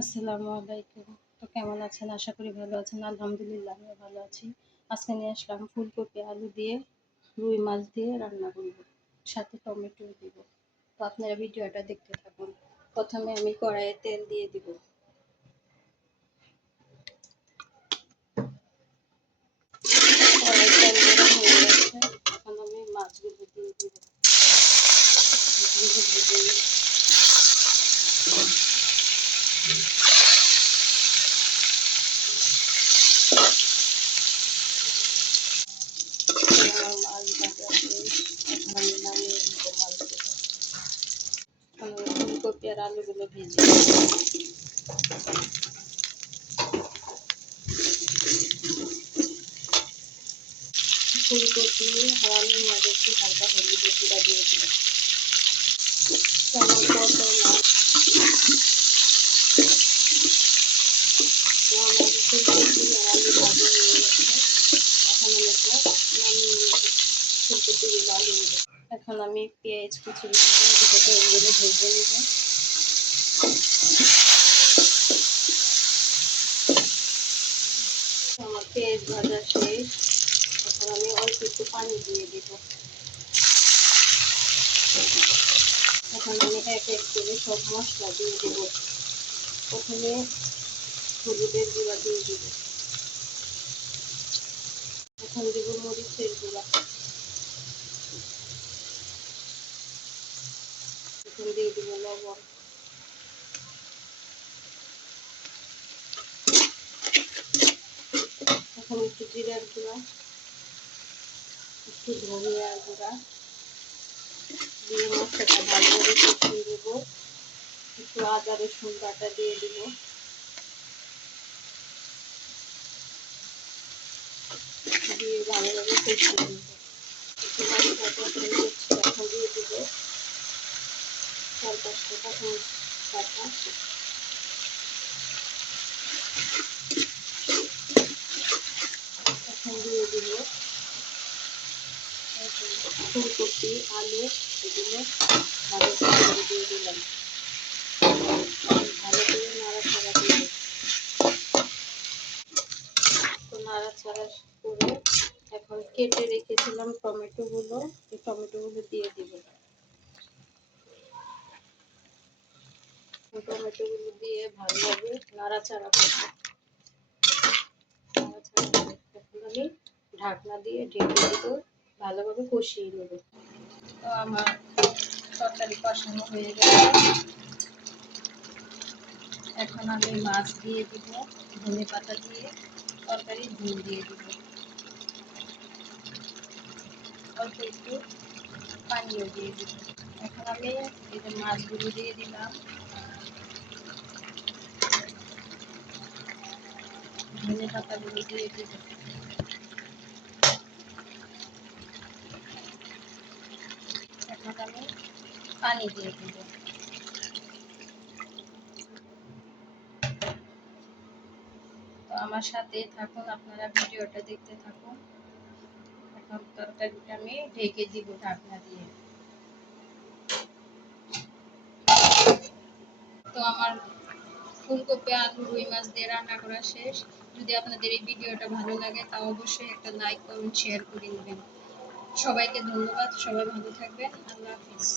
আসসালামু আলাইকুম। তো কেমন আছেন? আশা করি ভালো আছেন। আলহামদুলিল্লাহ আমিও ভালো আছি। আজকে নিয়ে আসলাম ফুলকপি আলু দিয়ে রুই মাছ দিয়ে রান্না করব। সাথে টমেটো দিব। তো আপনারা ভিডিওটা দেখতে থাকুন। প্রথমে আমি কড়াইয়ে তেল দিয়ে দিব। কড়াইয়ে তেল গরম হয়ে গেছে। এখন আমি মাছগুলো দিয়ে দিব। মাছগুলো ভেজে নিই। আমার মাছ ভাজা শেষ। এখন আমি নামিয়ে নিব মাছগুলো। এখন ফুলকপি আর আলুগুলো ভেজে নিব। ফুলকপি আর আলুর মাঝে একটু হালকা হলুদের গুঁড়া দিয়ে দিব। টমেটো মাছ তো আমাদের ফুলকপি আর আলু ভাজা হয়ে গেছে। এখন আমি এটা নামিয়ে নেব ফুলকপিগুলো আলুগুলো। এখন আমি পেঁয়াজ কুচি এগুলো ভেজে নেব। আমার পেঁয়াজ ভাজা শেষ। এখন আমি অল্প একটু পানি দিয়ে দিব। এখন আমি এক এক করে সব মশলা দিয়ে দেব। প্রথমে হলুদের গুঁড়া দিয়ে দিব। এখন দেব মরিচের গুঁড়া। এখন দিয়ে দিব লবণ। এখন একটু জিরার গুঁড়া, একটু ধনিয়ার গুঁড়া দিয়ে মশলাটা ভালোভাবে কষিয়ে দেব। একটু আদা রসুন বাটা দিয়ে দিব। দিয়ে ভালোভাবে কষিয়ে দেব। একটু মশলাটা কষিয়ে দিচ্ছি। এখন দিয়ে দিব 4-5টা কাঁচামরিচ বাটা। এখন দিয়ে দিব ফুলকপি আলু এগুলো ভালো করে দিয়ে দিলাম। ভালো করে নাড়াচাড়া দিয়ে তো নাড়াচাড়া করে এখন কেটে রেখেছিলাম টমেটোগুলো, এই টমেটোগুলো দিয়ে দিব। টমেটোগুলো দিয়ে ভালোভাবে নাড়াচাড়া করব। এখন আমি ঢাকনা দিয়ে ঢেকে দিব, ভালোভাবে কষিয়ে নেব। তো আমার তরকারি কষানো হয়ে গেছে। এখন আমি মাছ দিয়ে দিব, ধনে পাতা দিয়ে তরকারি ঝোল দিয়ে দিব। অল্প একটু পানিও দিয়ে দিব। এখন আমি এই যে মাছগুলো দিয়ে দিলাম, ধনে পাতাগুলো দিয়ে দিব। এখন আমি পানি দিয়ে দিব। তো আমার সাথে থাকুন, আপনারা ভিডিওটা দেখতে থাকুন। এখন তরকারিটা আমি ঢেকে দিব ঢাকনা দিয়ে। তো আমার ফুলকপি আলু রুই মাছ দিয়ে রান্না করা শেষ। যদি আপনাদের এই ভিডিওটা ভালো লাগে তা অবশ্যই একটা লাইক কমেন্ট শেয়ার করে নেবেন। সবাইকে ধন্যবাদ। সবাই ভালো থাকবেন। আল্লাহ হাফিজ।